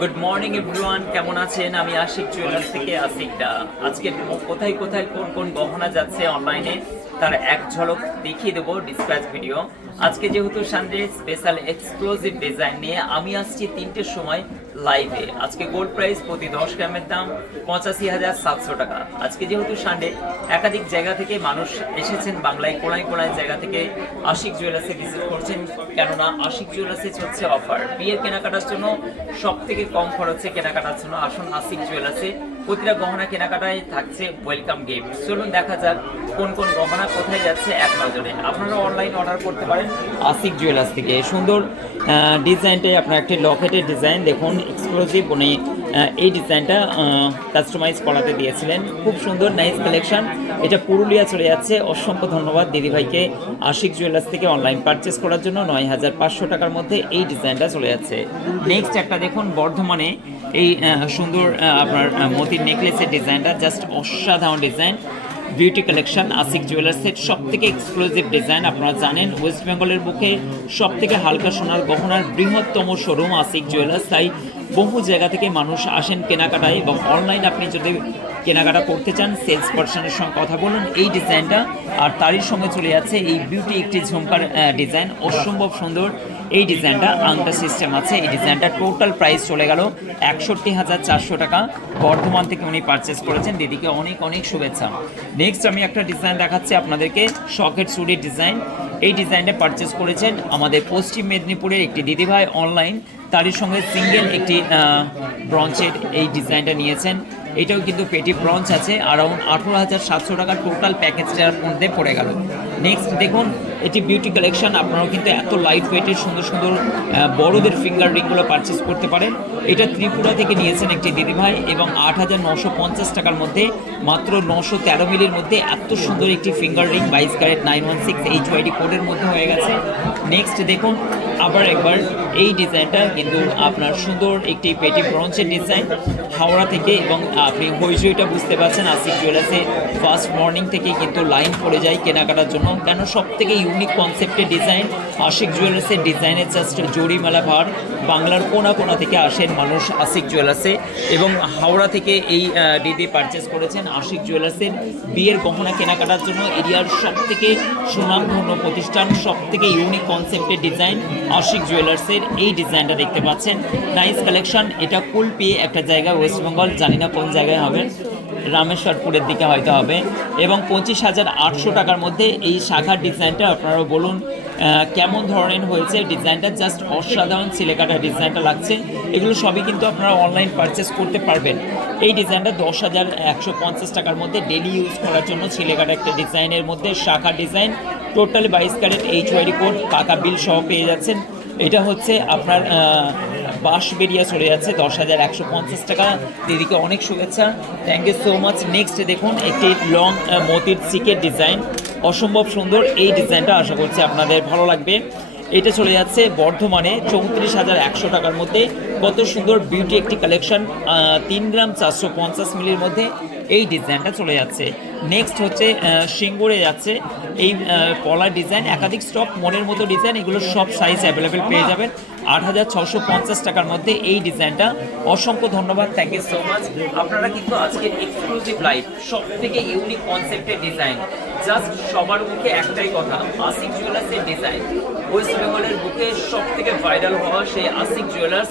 Good morning everyone, কেমন আছেন? আমি আশিক জুয়েলার্স থেকে আশিকটা। আজকে কোথায় কোথায় কোন কোন গহনা যাচ্ছে অনলাইনে তার এক ঝলক দেখিয়ে দেবো ডিসপ্যাচ ভিডিও। আজকে যেহেতু সানডে, স্পেশাল এক্সক্লুসিভ ডিজাইন নিয়ে আমি আসছি 3টের সময় লাইভে। আজকে গোল্ড প্রাইস প্রতি 10 গ্রামের দাম 85,700 টাকা। আজকে যেহেতু সানডে, একাধিক জায়গা থেকে মানুষ এসেছেন, বাংলায় কোনায় কোনায় জায়গা থেকে আশিক জুয়েলার্সে ভিজিট করছেন, কেননা আশিক জুয়েলার্সে চলছে অফার। বিয়ের কেনাকাটার জন্য সব থেকে কম খরচে কেনাকাটার জন্য আসুন আশিক জুয়েলার্সে। প্রতিটা গহনা কেনাকাটায় থাকছে ওয়েলকাম গিফট। চলুন দেখা যাক কোন কোন গহনা কোথায় যাচ্ছে এক নজরে। আপনারা অনলাইন অর্ডার করতে পারেন আশিক জুয়েলার্স থেকে। সুন্দর ডিজাইনটাই আপনার একটি লকেটের ডিজাইন দেখুন, এক্সক্লুসিভ। উনি এই ডিজাইনটা কাস্টমাইজ করাতে দিয়েছিলেন, খুব সুন্দর নাইস কালেকশন। এটা পুরুলিয়া চলে যাচ্ছে। অসংখ্য ধন্যবাদ দিদিভাইকে আশিক জুয়েলার্স থেকে অনলাইন পারচেস করার জন্য। 9,500 টাকার মধ্যে এই ডিজাইনটা চলে যাচ্ছে। নেক্সট একটা দেখুন, বর্ধমানে এই সুন্দর আপনার মতির নেকলেসের ডিজাইনটা জাস্ট অসাধারণ ডিজাইন। বিউটি কালেকশন আশিক জুয়েলার্সের সব থেকে এক্সক্লুসিভ ডিজাইন। আপনারা জানেন ওয়েস্ট বেঙ্গলের বুকে সব থেকে হালকা সোনার গহনার বৃহত্তম শোরুম আশিক জুয়েলার্স। তাই বহু জায়গা থেকে মানুষ আসেন কেনাকাটায়, এবং অনলাইন আপনি যদি কেনাকাটা করতে চান সেলস পার্সনের সঙ্গে কথা বলুন। এই ডিজাইনটা আর তারই সঙ্গে চলে যাচ্ছে এই বিউটি একটি ঝুমকার ডিজাইন, অসম্ভব সুন্দর। এই ডিজাইনটা আংটা সিস্টেম আছে। এই ডিজাইনটা টোটাল প্রাইস চলে গেল 61,400 টাকা। বর্ধমান থেকে উনি পারচেস করেছেন। দিদিকে অনেক অনেক শুভেচ্ছা। নেক্সট আমি একটা ডিজাইন দেখাচ্ছি আপনাদেরকে, শকেট চুড়ির ডিজাইন। এই ডিজাইনটা পারচেস করেছেন আমাদের পশ্চিম মেদিনীপুরের একটি দিদিভাই অনলাইন, তারই সঙ্গে সিঙ্গেল একটি ব্রঞ্চের এই ডিজাইনটা নিয়েছেন। এটাও কিন্তু পেটি ব্রঞ্চ আছে। অ্যারাউন্ড 18,700 টাকা টোটাল প্যাকেজটার মধ্যে পড়ে গেল। নেক্সট দেখুন, এটি বিউটি কালেকশন। আপনারাও কিন্তু এত লাইট ওয়েটের সুন্দর সুন্দর বড়দের ফিঙ্গার রিংগুলো পারচেস করতে পারেন। এটা ত্রিপুরা থেকে নিয়েছেন একটি দিদিভাই, এবং 8,950 টাকার মধ্যে মাত্র 913 মিলির মধ্যে এত সুন্দর একটি ফিঙ্গার রিং 22 ক্যারেট 916 HYD কোডের মধ্যে হয়ে গেছে। নেক্সট দেখুন আবার একবার এই ডিজাইনটা কিন্তু আপনার সুন্দর একটি পেটি ব্রঞ্চের ডিজাইন, হাওড়া থেকে। এবং আপনি হইচইটা বুঝতে পারছেন, আশিক জুয়েলার্সে ফার্স্ট মর্নিং থেকে কিন্তু লাইন পড়ে যায় কেনাকাটার জন্য, কেন সব থেকে ইউনিক কনসেপ্টের ডিজাইন। আশিক জুয়েলার্সের ডিজাইনের জাস্ট জরিমালা ভার। বাংলার কোনা কোনা থেকে আসেন মানুষ আশিক জুয়েলার্সে, এবং হাওড়া থেকে এই দিদি পারচেস করেছেন আশিক জুয়েলার্সের বিয়ের গহনা কেনাকাটার জন্য। এরিয়ার সব থেকে সুনামধন্য প্রতিষ্ঠান, সব থেকে ইউনিক কনসেপ্টের ডিজাইন আশিক জুয়েলার্সের এই ডিজাইনটা দেখতে পাচ্ছেন। Nice collection. এটা কুলপি একটা জায়গা, ওয়েস্ট বেঙ্গল, জানি না কোন জায়গায় হবে, রামেশ্বরপুরের দিকে হয়তো হবে। এবং 25,800 টাকার মধ্যে এই শাখার ডিজাইনটা। আপনারা বলুন কেমন ধরনের হয়েছে ডিজাইনটা, জাস্ট অসাধারণ সিলেকাটা ডিজাইনটা লাগছে। এগুলো সবই কিন্তু আপনারা অনলাইন পারচেস করতে পারবেন। এই ডিজাইনটা 10,150 টাকার মধ্যে ডেলি ইউজ করার জন্য সিলেকাটা একটা ডিজাইনের মধ্যে শাখা design, totally 22 carat HYD code, পাকা বিল সহ পেয়ে যাচ্ছেন। এটা হচ্ছে আপনার বাঁশ বেরিয়ে চলে যাচ্ছে 10,150 টাকা। দিদিকে অনেক শুভেচ্ছা, thank you so much. Next দেখুন একটি লং মতির সিকের ডিজাইন, অসম্ভব সুন্দর। এই ডিজাইনটা আশা করছি আপনাদের ভালো লাগবে। এটা চলে যাচ্ছে বর্ধমানে 34,100 টাকার মধ্যে। কত সুন্দর বিউটি একটি কালেকশন, 3 গ্রাম 450 মিলির মধ্যে এই ডিজাইনটা চলে যাচ্ছে। নেক্সট হচ্ছে সিঙ্গুরে যাচ্ছে এই পলার ডিজাইন, একাধিক স্টক, মনের মতো ডিজাইন। এগুলো সব সাইজ অ্যাভেলেবেল পেয়ে যাবেন 8,650 টাকার মধ্যে এই ডিজাইনটা। অসংখ্য ধন্যবাদ, থ্যাংক ইউ সো মাচ। আপনারা কিন্তু আজকের এক্সক্লুসিভ লাইভ, সব থেকে ইউনিক কনসেপ্টের ডিজাইন, জাস্ট সবার মুখে একটাই কথা, আশিক জুয়েলার্সের ডিজাইন। ওয়েস্ট বেঙ্গলের বুকে সব থেকে ভাইরাল হওয়া সেই আশিক জুয়েলার্স,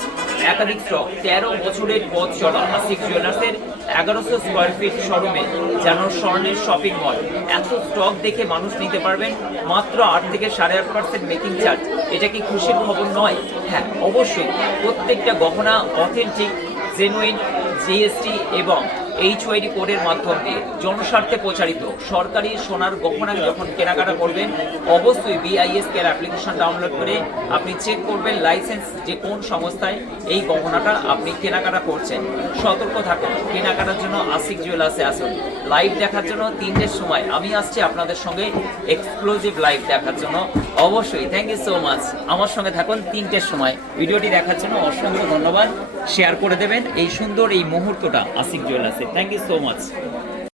একাধিক স্টক, 13 বছরের পথ চলা আশিক জুয়েলার্সের 1100 স্কোয়ার ফিট শোরুমে যেন স্বর্ণের শপিং মল। এত স্টক দেখে মানুষ নিতে পারবেন মাত্র 8 থেকে 8.5% মেকিং চার্জ। এটা কি খুশির খবর নয়? হ্যাঁ অবশ্যই। প্রত্যেকটা গহনা অথেন্টিক, জেনুইন, জিএসটি এবং HYD কোডের মাধ্যমে জনস্বার্থে প্রচারিত। সরকারি সোনার গহনা যখন কেনাকাটা করবেন, অবশ্যই BISK এর অ্যাপ্লিকেশন ডাউনলোড করে আপনি চেক করবেন লাইসেন্স যে কোন সংস্থায় এই গহনাটা আপনি কেনাকাটা করছেন। সতর্ক থাকুন, কেনাকাটার জন্য আশিক জুয়েলার্সে আসুন। লাইভ দেখার জন্য 3টের সময় আমি আসছি আপনাদের সঙ্গে এক্সক্লুসিভ লাইভ দেখার জন্য। অবশ্যই থ্যাংক ইউ সো মাচ। আমার সঙ্গে থাকুন 3টের সময়। ভিডিওটি দেখার জন্য অসংখ্য ধন্যবাদ। শেয়ার করে দেবেন এই সুন্দর এই মুহূর্তটা আশিক জুয়েলার্সে। Thank you so much.